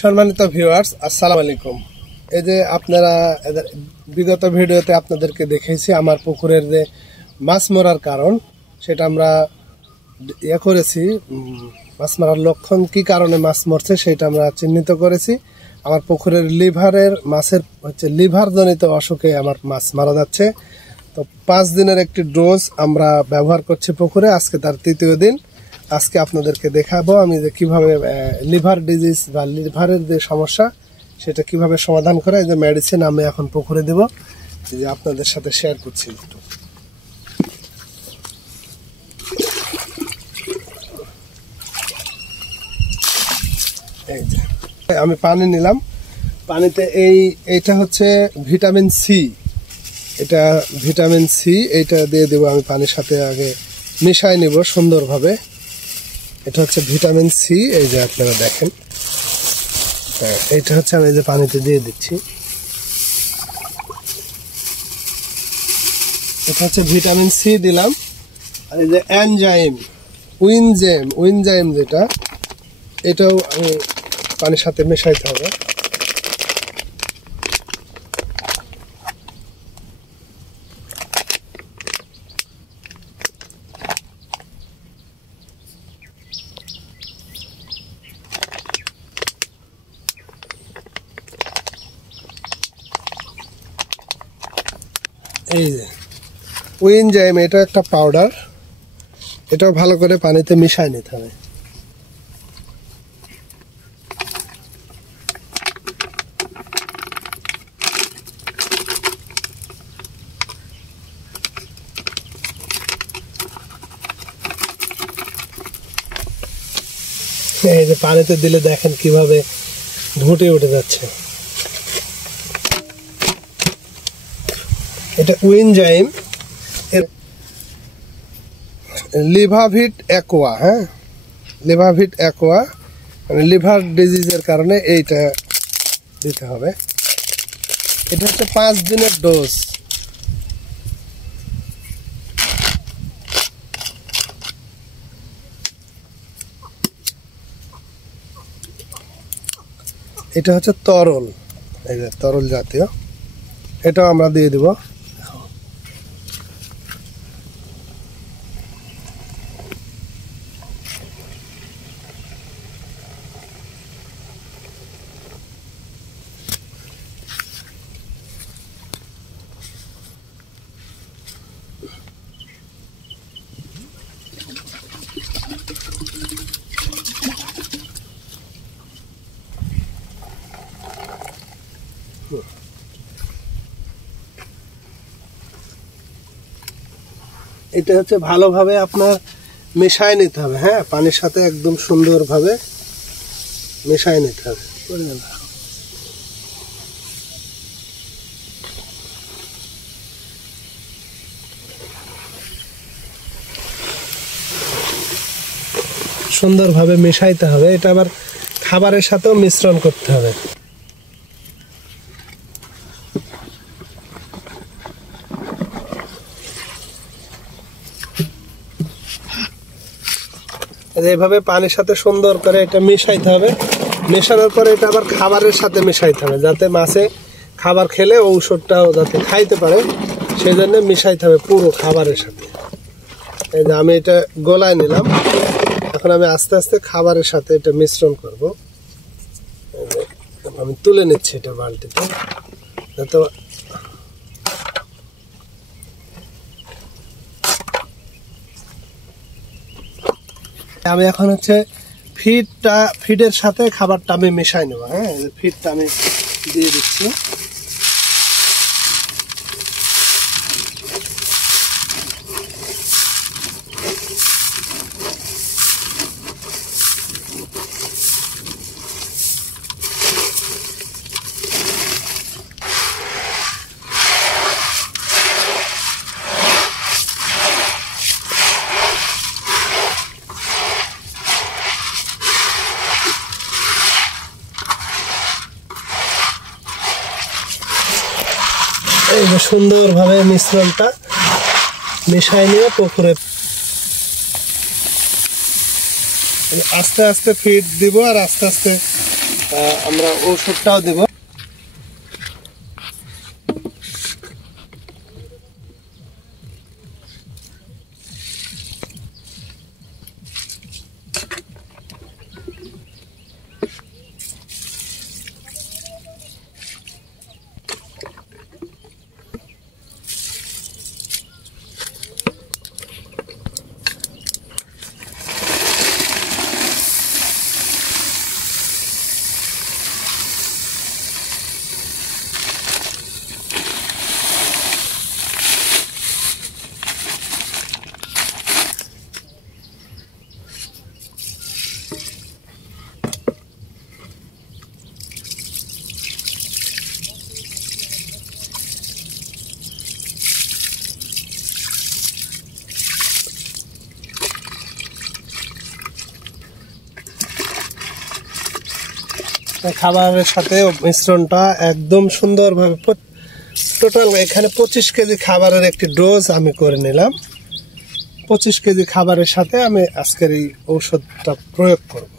সম্মানিত ভিউয়ার্স, আসসালামু আলাইকুম। এই যে আপনারা বিগত ভিডিওতে আপনাদেরকে দেখেছি আমার পুকুরের যে মাছ মরার কারণ, সেটা আমরা করেছি। মাছ মারার লক্ষণ কি কারণে মাছ মরছে সেটা আমরা চিহ্নিত করেছি। আমার পুকুরের মাছের লিভার জনিত অসুখে আমার মাছ মারা যাচ্ছে। তো 5 দিনের একটি ডোজ আমরা ব্যবহার করছি পুকুরে। আজকে তার 3য় দিন। আজকে আপনাদেরকে দেখাবো আমি যে কিভাবে লিভার ডিজিজ বা লিভারের যে সমস্যা সেটা কিভাবে সমাধান করে। এই যে মেডিসিন আমি এখন পুকুরে দেব, যে আপনাদের সাথে শেয়ার করছি একটু। এই যে আমি পানি নিলাম, পানিতে এইটা হচ্ছে ভিটামিন সি, এটা ভিটামিন সি, এইটা দিয়ে দেবো আমি পানির সাথে। আগে মিশাই নিব সুন্দরভাবে। এটা হচ্ছে ভিটামিন সি, এই যে আপনারা দেখেন, এইটা হচ্ছে আমি এই যে পানিতে দিয়ে দিচ্ছি। এটা হচ্ছে ভিটামিন সি দিলাম। আর এই যে উইনজাইম যেটা, এটাও আমি পানির সাথে মেশাইতে হবে। এই যে উইনজাইম, এটা একটা পাউডার, এটাও ভালো করে পানিতে মিশাই নিতে হবে। এই যে পানিতে দিলে দেখেন কিভাবে ঘুটে উঠে যাচ্ছে। এটা উইনজাইম, লিভাভিট অ্যাকোয়া। হ্যাঁ, লিভাভিট অ্যাকোয়া, মানে লিভার ডিজিজের কারণে এইটা দিতে হবে। এটা হচ্ছে 5 দিনের ডোজ। এটা হচ্ছে তরল, এই যে তরল জাতীয়, এটাও আমরা দিয়ে দিব। এটা হচ্ছে ভালোভাবে আপনার মেশায় নিতে হবে। হ্যাঁ, পানির সাথে একদম সুন্দরভাবে মেশায় নিতে হবে। সুন্দরভাবে মেশাইতে হবে। এটা আবার খাবারের সাথেও মিশ্রণ করতে হবে। এইভাবে পানির সাথে সুন্দর করে এটা মেশাইতে হবে। মেশানোর পরে এটা আবার খাবারের সাথে মেশাইতে হবে, যাতে মাছে খাবার খেলে ঔষধটাও যাতে খাইতে পারে, সেই জন্য মেশাইতে হবে পুরো খাবারের সাথে। এই যে আমি এটা গলায় নিলাম, এখন আমি আস্তে আস্তে খাবারের সাথে এটা মিশ্রণ করব। আমি তুলে নিচ্ছি এটা বালতিতে, যাতে আমি এখন হচ্ছে ফিডের সাথে খাবারটা আমি মেশাই নেব। হ্যাঁ, ফিডটা আমি দিয়ে দিচ্ছি। এই যে সুন্দরভাবে মিশ্রণটা মিশাই নিয়ে পুকুরে আস্তে আস্তে ফিড দিব আর আস্তে আস্তে আমরা ঔষধটাও দেব। খাবারের সাথে মিশ্রণটা একদম সুন্দরভাবে টোটাল এখানে 25 কেজি খাবারের একটি ডোজ আমি করে নিলাম। 25 কেজি খাবারের সাথে আমি আজকের এই ঔষধটা প্রয়োগ করব।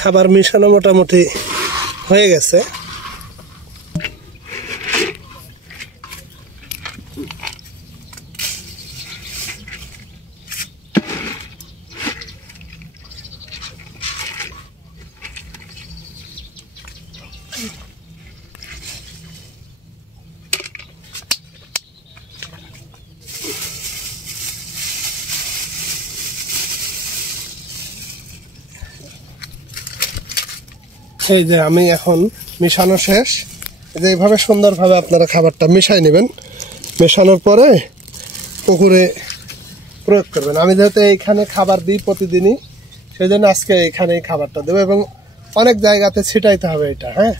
খাবার মিশানো মোটামুটি হয়ে গেছে। এই যে আমি এখন মিশানো শেষ। যে এইভাবে সুন্দরভাবে আপনারা খাবারটা মিশাই নেবেন। মেশানোর পরে পুকুরে প্রয়োগ করবেন। আমি যেহেতু এইখানে খাবার দিই প্রতিদিনই, সেই জন্য আজকে এখানে এই খাবারটা দেবো এবং অনেক জায়গাতে ছিটাইতে হবে এটা। হ্যাঁ,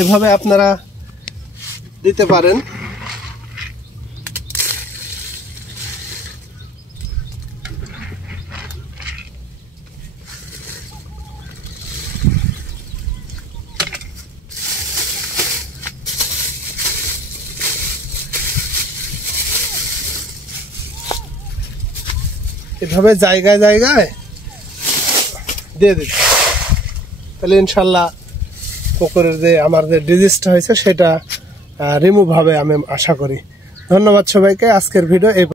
এভাবে আপনারা দিতে পারেন। এভাবে জায়গায় জায়গায় দিয়ে দিতে, তাহলে ইনশাল্লাহ পুকুরের যে আমার যে ডিজিজটা হয়েছে সেটা রিমুভ হবে আমি আশা করি। ধন্যবাদ সবাইকে। আজকের ভিডিও এই